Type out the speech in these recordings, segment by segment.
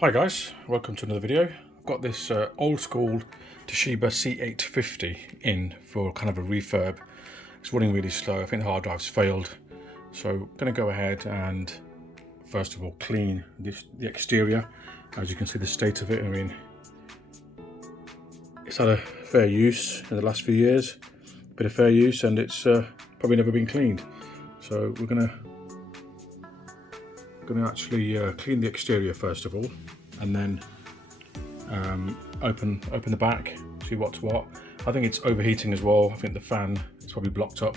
Hi guys, welcome to another video. I've got this old school Toshiba C850 in for kind of a refurb. It's running really slow. I think the hard drive's failed. So I'm going to go ahead and first of all clean the exterior. As you can see the state of it, I mean, it's had a fair use in the last few years, a bit of fair use, and it's probably never been cleaned. So we're going to actually clean the exterior first of all, and then open the back, see what's what. I think it's overheating as well. I think the fan is probably blocked up,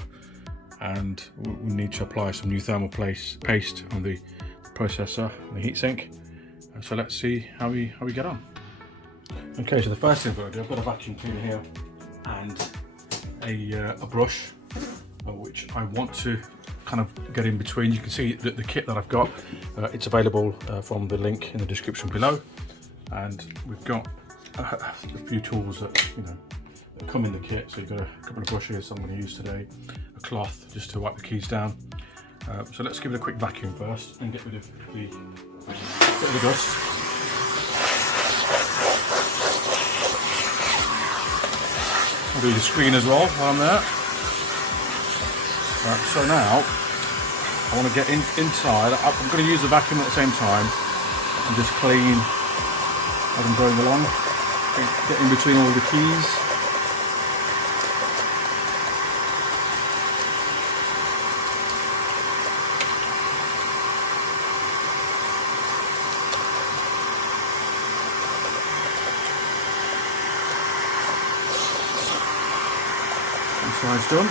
and we need to apply some new thermal paste on the processor and the heatsink. So let's see how we get on. Okay, so the first thing I'm going to do, I've got a vacuum cleaner here and a brush, which I want to kind of get in between. You can see that the kit that I've got, it's available from the link in the description below, and we've got a few tools that that come in the kit. So you've got a couple of brushes I'm going to use today, a cloth just to wipe the keys down. So let's give it a quick vacuum first and get rid of the dust. I'll do the screen as well while I'm there. Right, so now I want to get inside. I'm going to use the vacuum at the same time and just clean as I'm going along. Get in between all the keys. One side's done.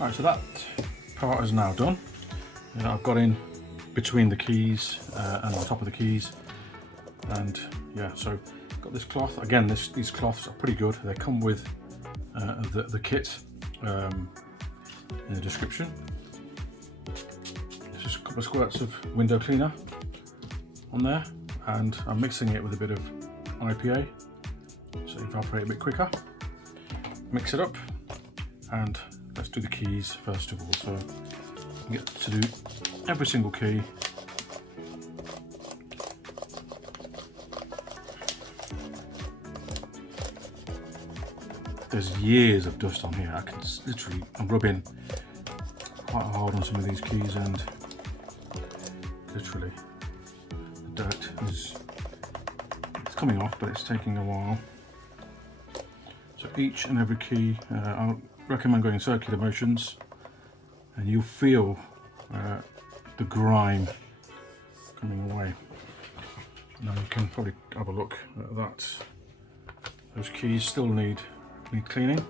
Alright, so that part is now done. I've got in between the keys and the top of the keys, and yeah, so got this cloth. Again, these cloths are pretty good. They come with the kit in the description. There's just a couple of squirts of window cleaner on there, and I'm mixing it with a bit of IPA so evaporate a bit quicker. Mix it up, and let's do the keys first of all. So I get to do every single key. There's years of dust on here. I can literally, I'm rubbing quite hard on some of these keys, and literally the dirt is it's coming off, but it's taking a while. So each and every key, I recommend going in circular motions, and you'll feel the grime coming away. Now you can probably have a look at that. Those keys still need cleaning.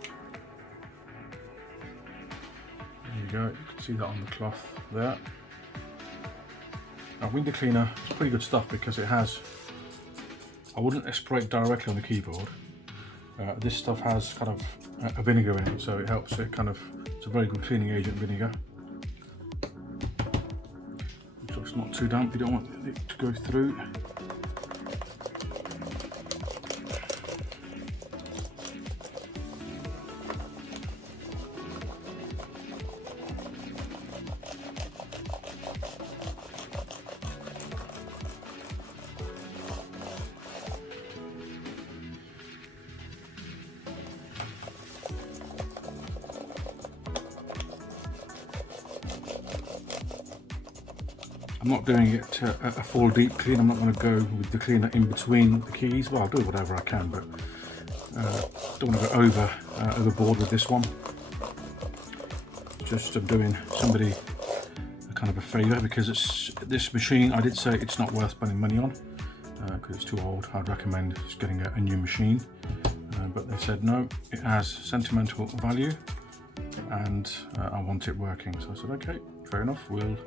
There you go, you can see that on the cloth there. Now window cleaner is pretty good stuff because it has, I wouldn't spray it directly on the keyboard. This stuff has kind of a vinegar in it, so it helps it kind of, it's a very good cleaning agent, vinegar. So it's not too damp, you don't want it to go through. I'm not doing it a full deep clean. I'm not going to go with the cleaner in between the keys. Well, I'll do whatever I can, but don't want to go overboard with this one. Just doing somebody a kind of a favour, because this machine, I did say it's not worth spending money on because it's too old. I'd recommend just getting a new machine, but they said no, it has sentimental value and I want it working. So I said okay, fair enough, we'll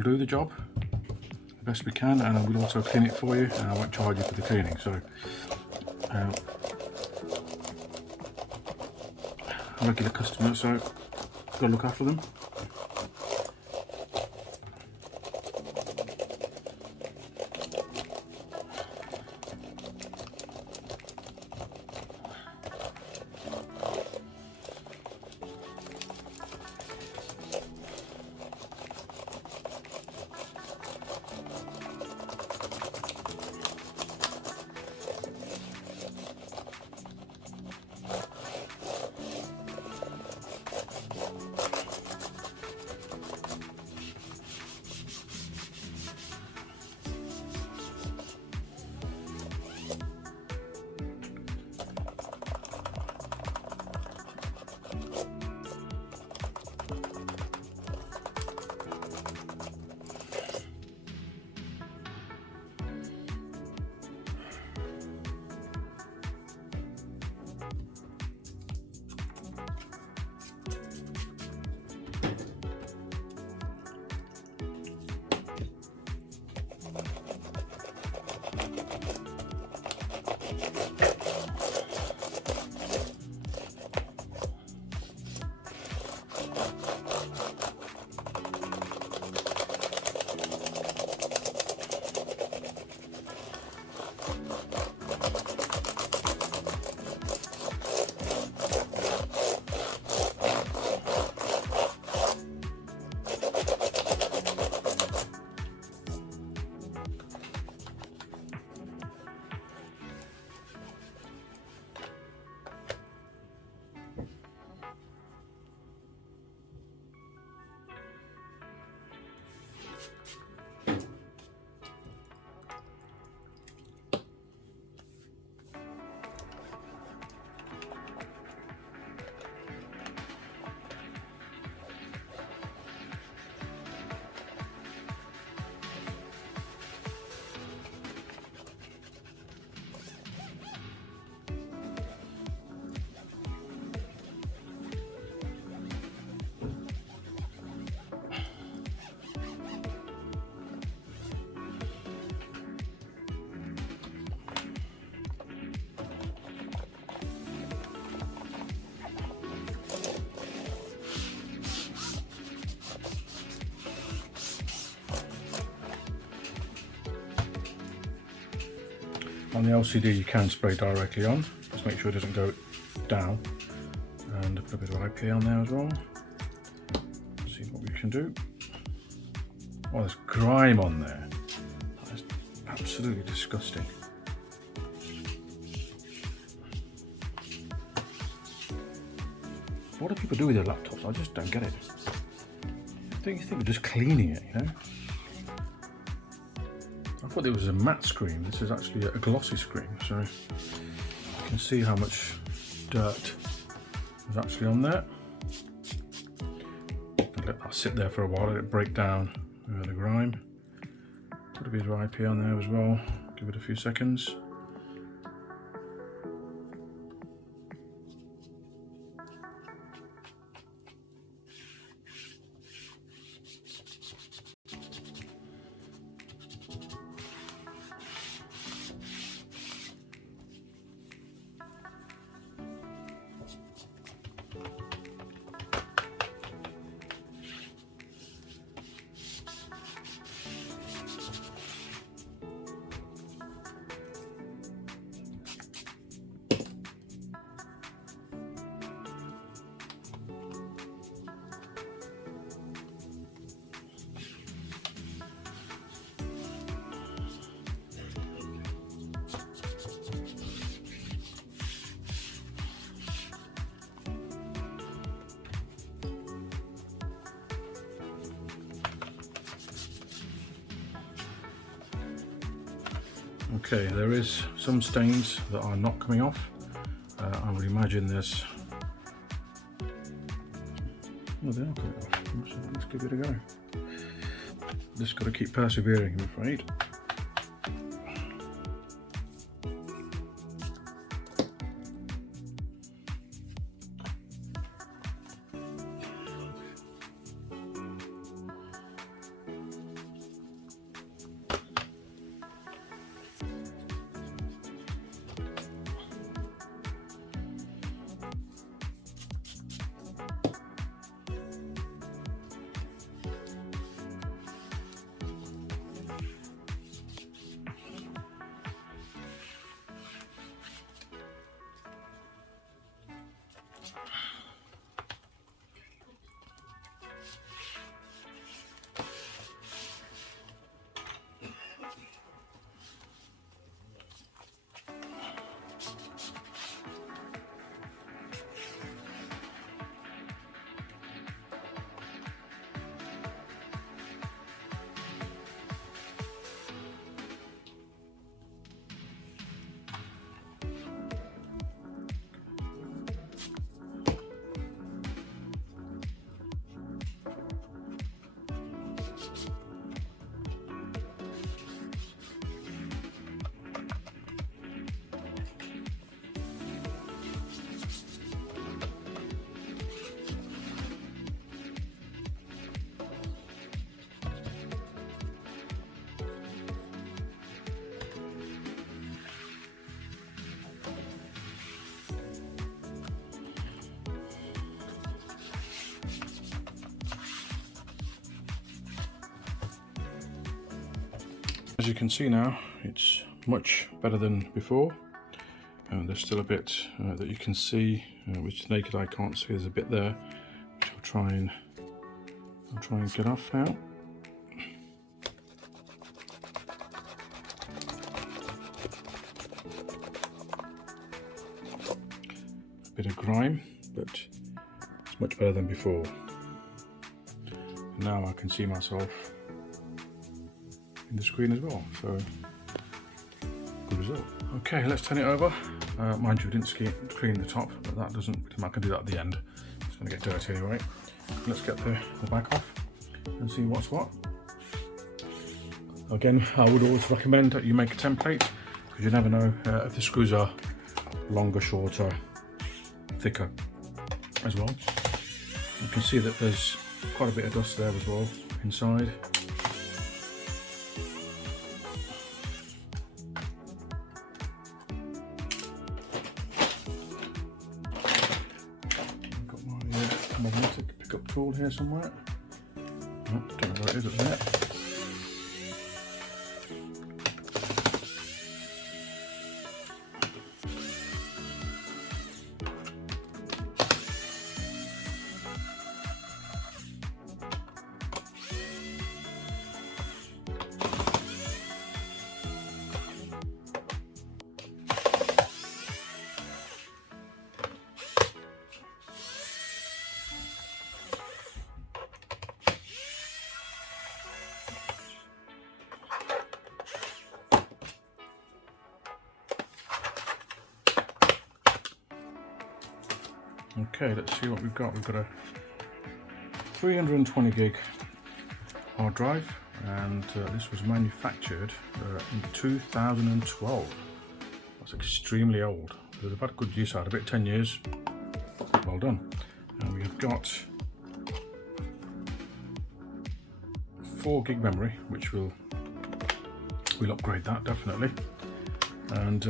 do the job the best we can, and we'll also clean it for you, and I won't charge you for the cleaning. So regular customers, so gotta look after them. On the LCD you can spray directly on, just make sure it doesn't go down, and put a bit of IP on there as well. See what we can do. Oh, there's grime on there. That's absolutely disgusting. What do people do with their laptops? I just don't get it. You think we're just cleaning it, you know? I thought it was a matte screen. This is actually a glossy screen, so you can see how much dirt is actually on there. I'll let that sit there for a while, let it break down the grime. Put a bit of IP on there as well, give it a few seconds. Okay, there is some stains that are not coming off. I would imagine there's... Oh, they are coming off. So let's give it a go. Just got to keep persevering, I'm afraid. As you can see now, it's much better than before. There's still a bit that you can see, which naked eye can't see. There's a bit there, which I'll try and get off now. A bit of grime, but it's much better than before. Now I can see myself in the screen as well, so good result. Okay, let's turn it over. Mind you, we didn't clean the top, but that doesn't, I can do that at the end. It's going to get dirty anyway. Let's get the back off and see what's what. Again, I would always recommend that you make a template, because you never know if the screws are longer, shorter, thicker as well. You can see that there's quite a bit of dust there as well inside. Magnetic pickup tool here somewhere. Oh, don't know where it is up there. Okay, let's see what we've got. We've got a 320 gig hard drive, and this was manufactured in 2012. That's extremely old. They've had a good use out of it, 10 years. Well done. And we have got 4 gig memory, which we'll upgrade that definitely. And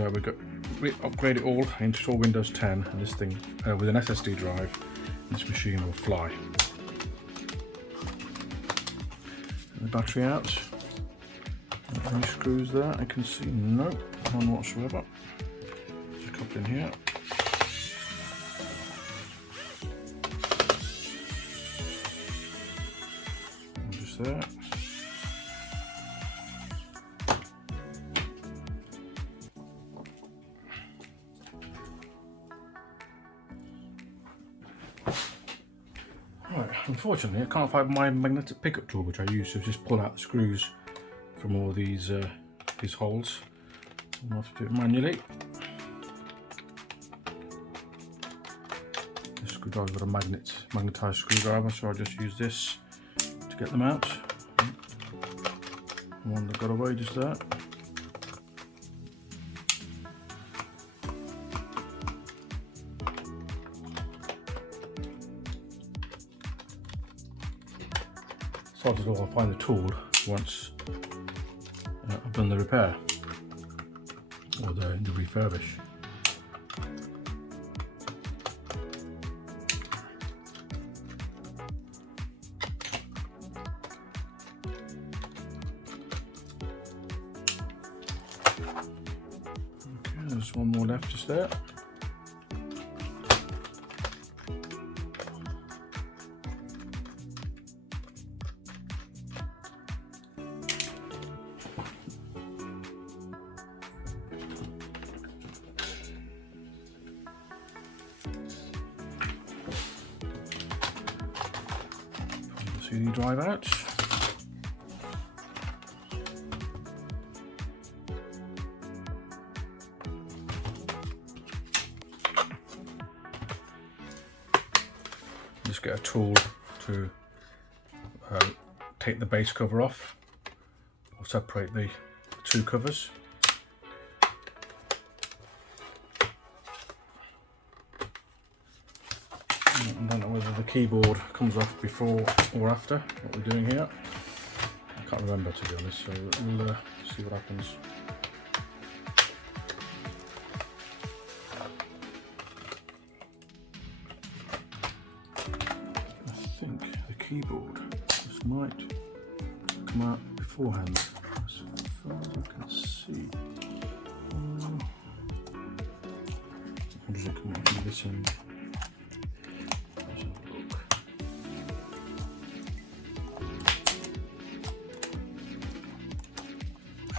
we upgrade it all, install Windows 10, and this thing with an SSD drive, this machine will fly. And the battery out. Any screws there? I can see no, none whatsoever. Just a couple in here. And just there. Right, unfortunately I can't find my magnetic pickup tool, which I use to just pull out the screws from all these holes. I'll have to do it manually. This screwdriver's got a magnetised screwdriver, so I just use this to get them out. One that got away just there. So I'll find the tool once I've done the repair or the refurbish. Okay, there's one more left just there. CD drive out. Just get a tool to take the base cover off, or separate the two covers. I don't know whether the keyboard comes off before or after what we're doing here. I can't remember, to be honest, so we'll see what happens. I think the keyboard just might come out beforehand, as far as I can see. How does it come out from this end?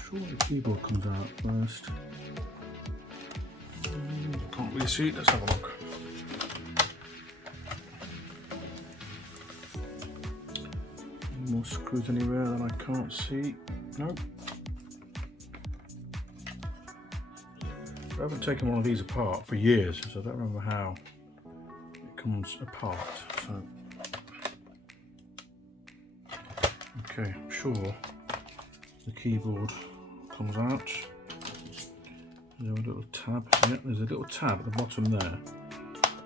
Sure, the keyboard comes out first. Can't really see it. Let's have a look. Any more screws anywhere that I can't see? No. I haven't taken one of these apart for years, so I don't remember how it comes apart. So, okay, I'm sure the keyboard comes out. There's a little tab. Yeah, there's a little tab at the bottom there,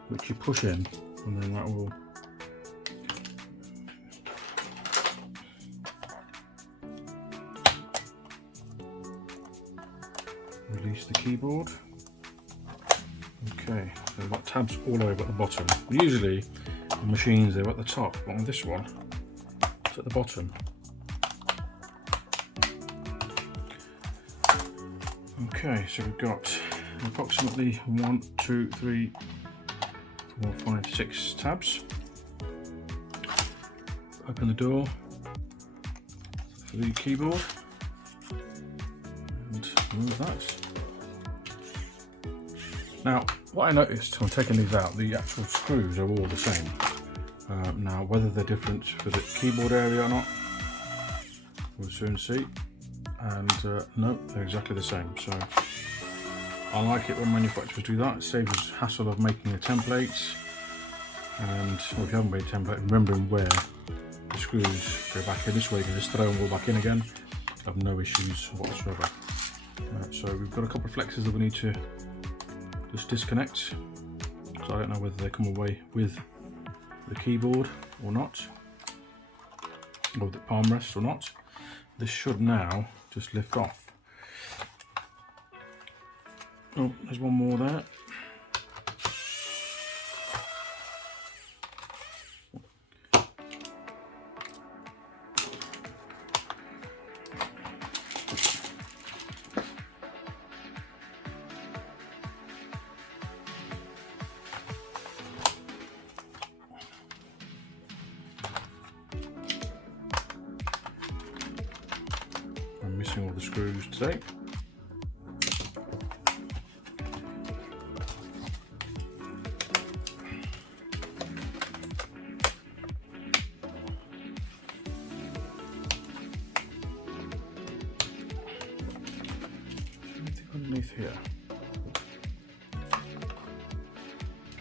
which you push in, and then that will release the keyboard. Okay, so we've got tabs all over at the bottom. Usually on machines they're at the top, but on this one it's at the bottom. Okay, so we've got approximately 1, 2, 3, 4, 5, 6 tabs. Open the door for the keyboard and remove that. Now, what I noticed when taking these out, the actual screws are all the same. Now, whether they're different for the keyboard area or not, we'll soon see. And no, they're exactly the same. So I like it when manufacturers do that. It saves us hassle of making the templates and if you haven't made a template, remembering where the screws go back in. This way you can just throw them all back in again. Have no issues whatsoever. So we've got a couple of flexes that we need to just disconnect. So I don't know whether they come away with the keyboard or not, or the palm rest or not. This should now just lift off. Oh, there's one more there. I'm missing all the screws today. Underneath here.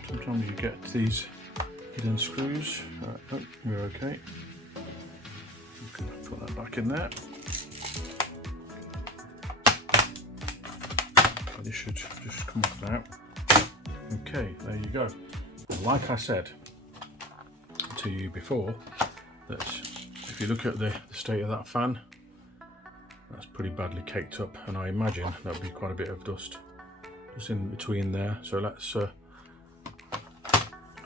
Sometimes you get these hidden screws. Oh, we're okay. You can put that back in there. This should just come off now. Okay, there you go. Like I said to you before, that if you look at the state of that fan, that's pretty badly caked up, and I imagine there'll be quite a bit of dust just in between there. So let's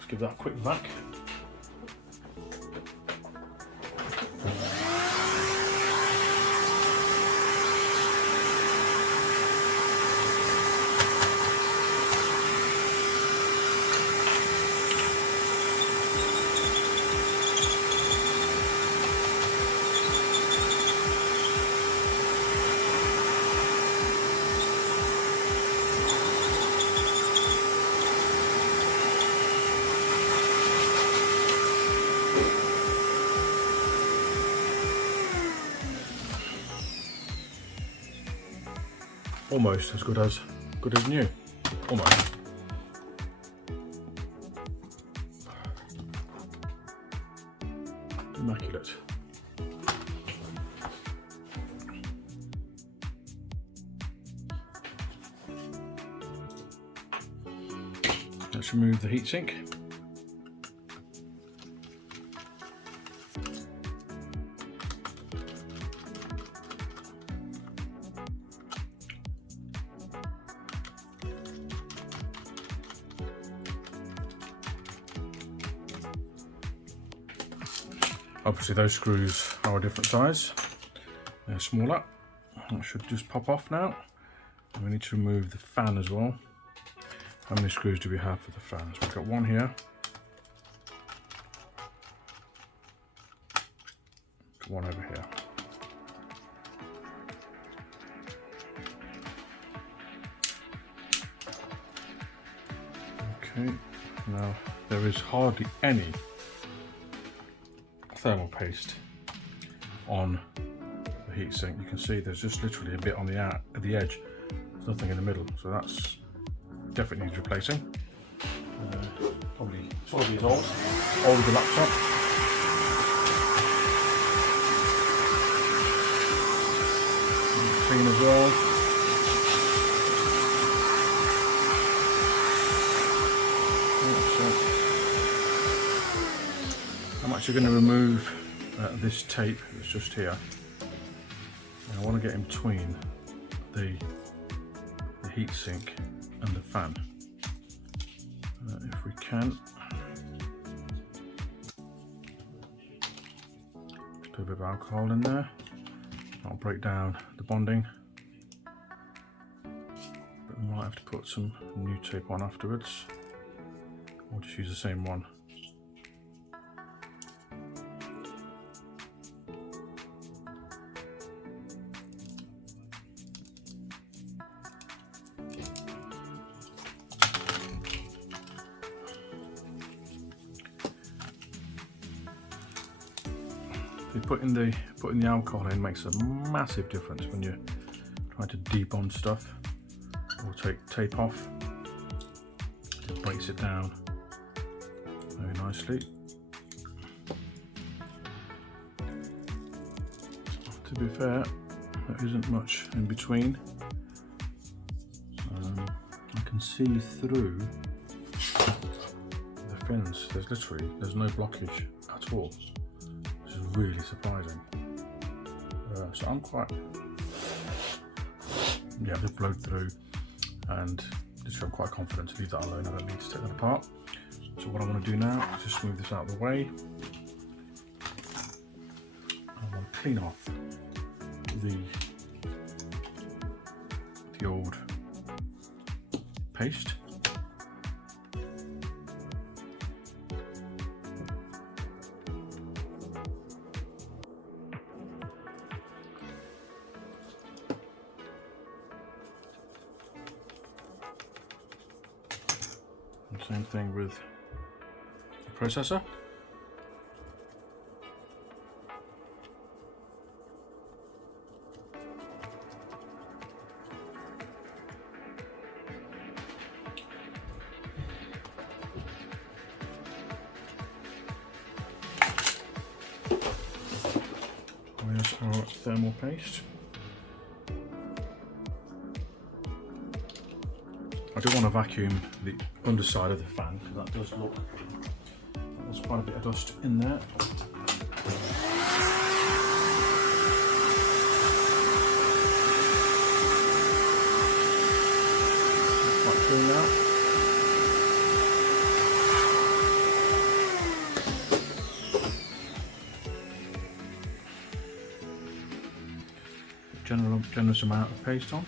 give that a quick vac. Almost as good as new. Almost. Immaculate. Let's remove the heatsink. Obviously those screws are a different size, they're smaller. That should just pop off now. And we need to remove the fan as well. How many screws do we have for the fans? We've got one here, one over here. Okay, now there is hardly any thermal paste on the heatsink. You can see there's just literally a bit on the edge. There's nothing in the middle, so that's definitely needs replacing. Probably 12 years old. Older laptop. Clean as well. I'm actually going to remove this tape that's just here. And I want to get in between the heatsink and the fan. If we can. Put a bit of alcohol in there. That'll break down the bonding. But we might have to put some new tape on afterwards. Or just use the same one. Putting the alcohol in makes a massive difference when you're trying to debond stuff or take tape off. It breaks it down very nicely. To be fair, there isn't much in between. I can see through the fins. There's no blockage at all, which is really surprising. So I'm quite, yeah, they've blowed through, and I'm quite confident to leave that alone. I don't need to take that apart. So what I want to do now is just move this out of the way. I want to clean off the old paste. And same thing with the processor. Where's our thermal paste? I do want to vacuum the underside of the fan because that does look, there's quite a bit of dust in there. Quite clean now. Generous amount of paste on.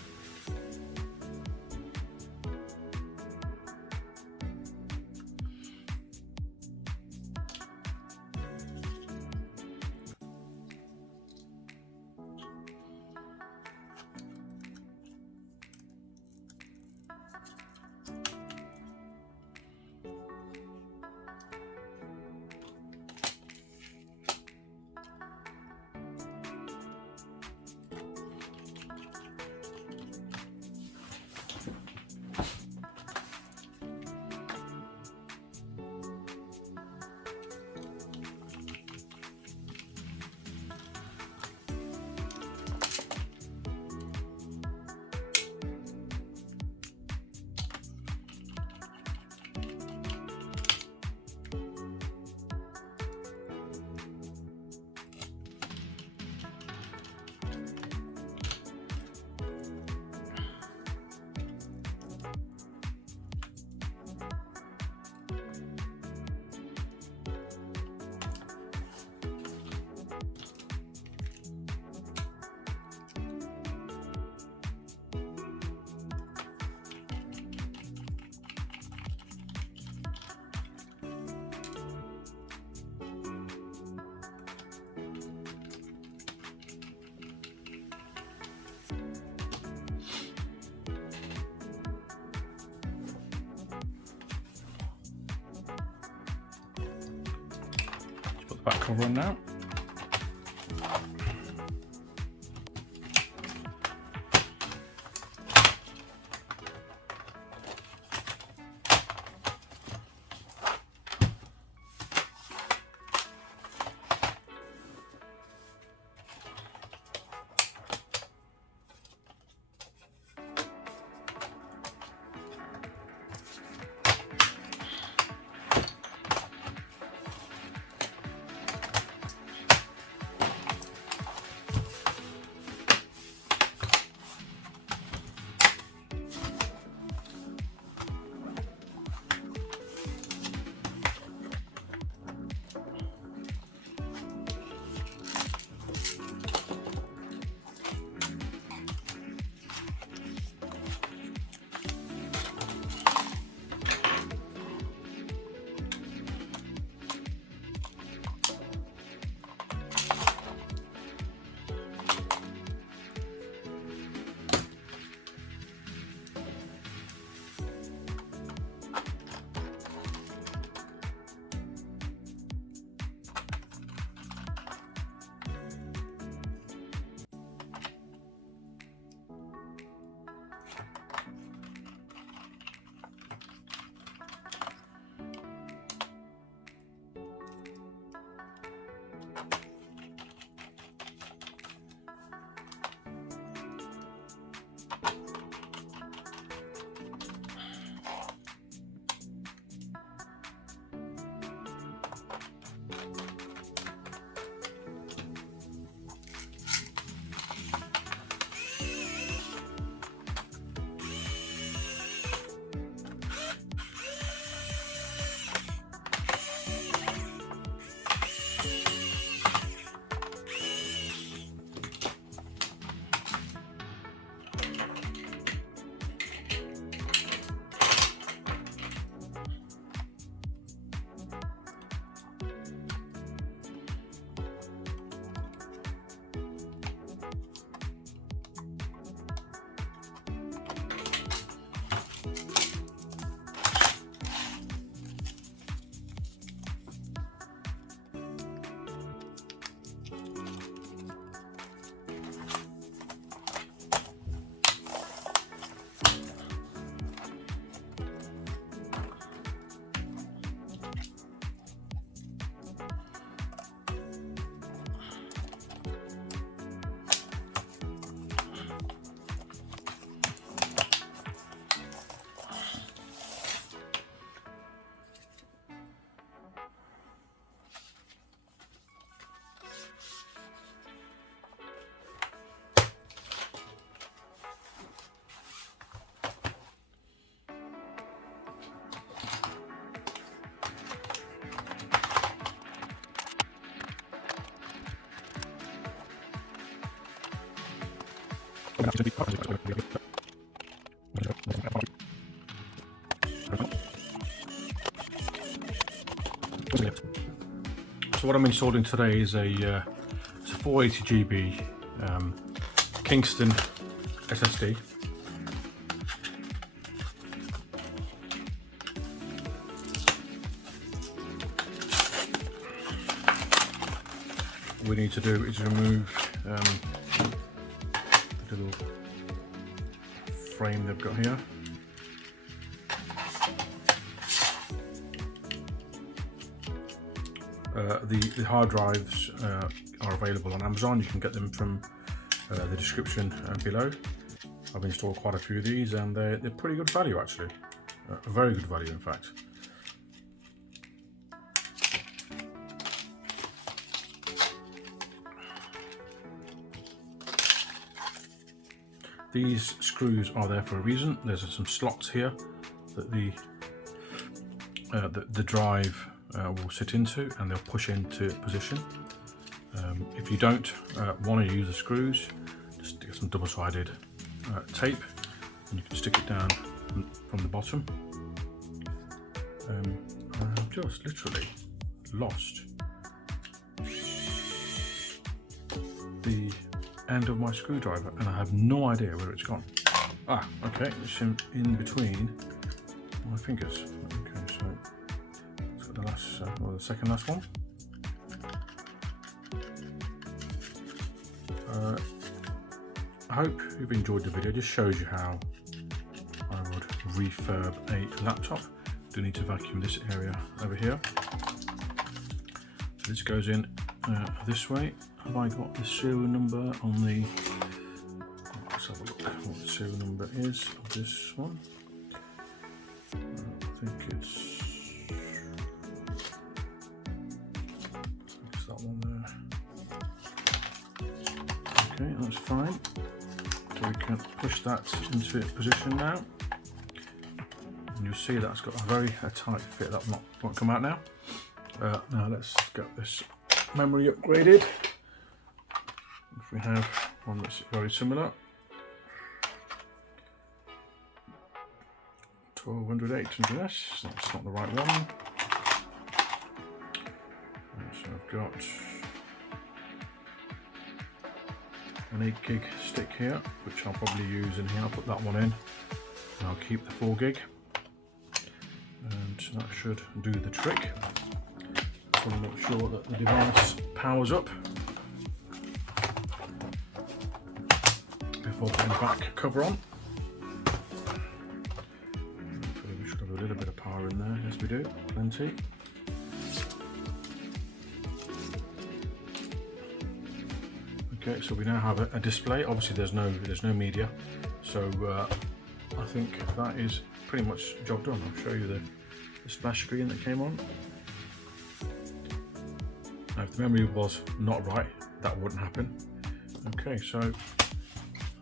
Back cover on now. So what I'm installing today is it's a 480 GB Kingston SSD. What we need to do is remove the little frame they've got here. The hard drives are available on Amazon. You can get them from the description below. I've installed quite a few of these and they're pretty good value actually. Very good value in fact. These screws are there for a reason. There's some slots here that the drive will sit into and they'll push into position. If you don't want to use the screws, just get some double-sided tape and you can stick it down from the bottom. I've just literally lost the end of my screwdriver and I have no idea where it's gone. Ah, okay, it's in between my fingers. Okay, so let's got the last, or the second last one. I hope you've enjoyed the video. It just shows you how I would refurb a laptop. Do need to vacuum this area over here. This goes in this way. Have I got the serial number on the... Let's have a look what the serial number is of this one. I think it's that one there. Okay, that's fine. So we can push that into position now. And you'll see that's got a very tight fit. That won't come out now. Now let's get this memory upgraded. If we have one that's very similar. 1200 800S, that's not the right one. So I've got an 8 gig stick here, which I'll probably use in here. I'll put that one in and I'll keep the 4 gig. And that should do the trick. Just want to make sure that the device powers up before putting the back cover on. Hopefully we should have a little bit of power in there. Yes, we do, plenty. Okay, so we now have a display. Obviously, there's no media, so I think that is pretty much job done. I'll show you the splash screen that came on. Now, if the memory was not right, that wouldn't happen. Okay, so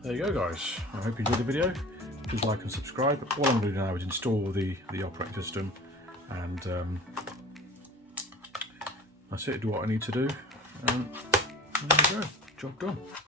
there you go, guys. I hope you enjoyed the video. Please like and subscribe. All I'm going to do now is install the operating system, and that's it. Do what I need to do, and there you go. Job done.